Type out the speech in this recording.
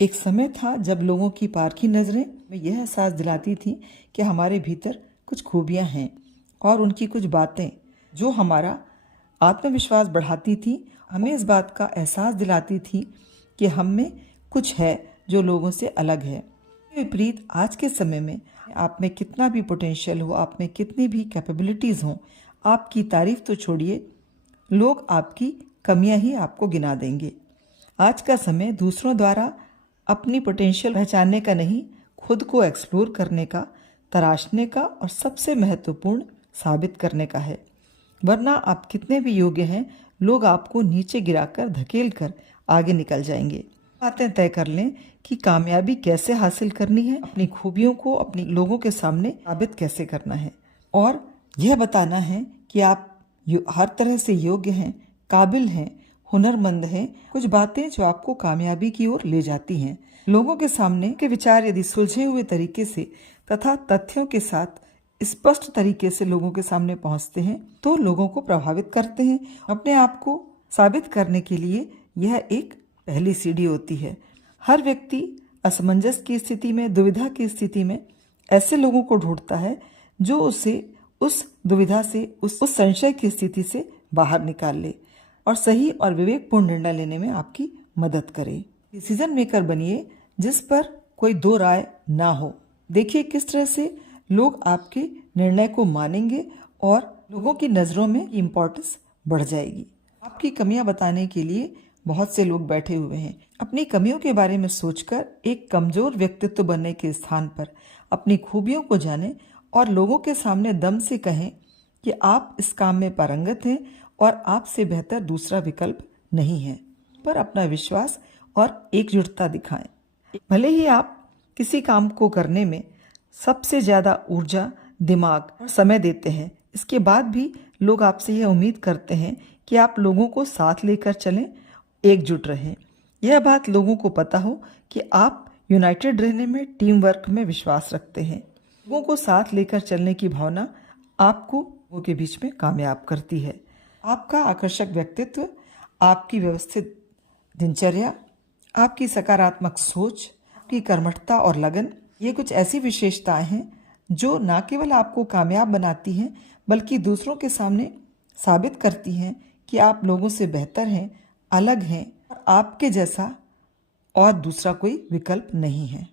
एक समय था जब लोगों की पारखी नज़रें में यह एहसास दिलाती थी कि हमारे भीतर कुछ खूबियां हैं और उनकी कुछ बातें जो हमारा आत्मविश्वास बढ़ाती थी, हमें इस बात का एहसास दिलाती थी कि हम में कुछ है जो लोगों से अलग है। विपरीत आज के समय में आप में कितना भी पोटेंशियल हो, आप में कितनी भी कैपेबिलिटीज़ हों, आपकी तारीफ तो छोड़िए, लोग आपकी कमियां ही आपको गिना देंगे। आज का समय दूसरों द्वारा अपनी पोटेंशियल पहचानने का नहीं, खुद को एक्सप्लोर करने का, तराशने का और सबसे महत्वपूर्ण साबित करने का है। वरना आप कितने भी योग्य हैं, लोग आपको नीचे गिराकर धकेल कर आगे निकल जाएंगे। बातें तय कर लें कि कामयाबी कैसे हासिल करनी है, अपनी खूबियों को अपनी लोगों के सामने साबित कैसे करना है और यह बताना है कि आप हर तरह से योग्य हैं, काबिल हैं, हुनरमंद हैं। कुछ बातें जो आपको कामयाबी की ओर ले जाती हैं। लोगों के सामने के विचार यदि सुलझे हुए तरीके से तथा तथ्यों के साथ स्पष्ट तरीके से लोगों के सामने पहुंचते हैं तो लोगों को प्रभावित करते हैं। अपने आप को साबित करने के लिए यह एक पहली सीढ़ी होती है। हर व्यक्ति असमंजस की स्थिति में, दुविधा की स्थिति में ऐसे लोगों को ढूंढता है जो उसे उस दुविधा से, उस संशय की स्थिति से बाहर निकाल ले और सही और विवेकपूर्ण निर्णय लेने में आपकी मदद करे। डिसीजन मेकर बनिए जिस पर कोई दो राय ना हो। देखिए किस तरह से लोग आपके निर्णय को मानेंगे और लोगों की नज़रों में इम्पोर्टेंस बढ़ जाएगी। आपकी कमियां बताने के लिए बहुत से लोग बैठे हुए हैं। अपनी कमियों के बारे में सोचकर एक कमजोर व्यक्तित्व बनने के स्थान पर अपनी खूबियों को जानें और लोगों के सामने दम से कहें कि आप इस काम में पारंगत हैं और आपसे बेहतर दूसरा विकल्प नहीं है। पर अपना विश्वास और एकजुटता दिखाएं। भले ही आप किसी काम को करने में सबसे ज़्यादा ऊर्जा, दिमाग और समय देते हैं, इसके बाद भी लोग आपसे यह उम्मीद करते हैं कि आप लोगों को साथ लेकर चलें, एकजुट रहें। यह बात लोगों को पता हो कि आप यूनाइटेड रहने में, टीम वर्क में विश्वास रखते हैं। लोगों को साथ लेकर चलने की भावना आपको लोगों के बीच में कामयाब करती है। आपका आकर्षक व्यक्तित्व, आपकी व्यवस्थित दिनचर्या, आपकी सकारात्मक सोच, आपकी कर्मठता और लगन, ये कुछ ऐसी विशेषताएं हैं जो न केवल आपको कामयाब बनाती हैं बल्कि दूसरों के सामने साबित करती हैं कि आप लोगों से बेहतर हैं, अलग हैं और आपके जैसा और दूसरा कोई विकल्प नहीं है।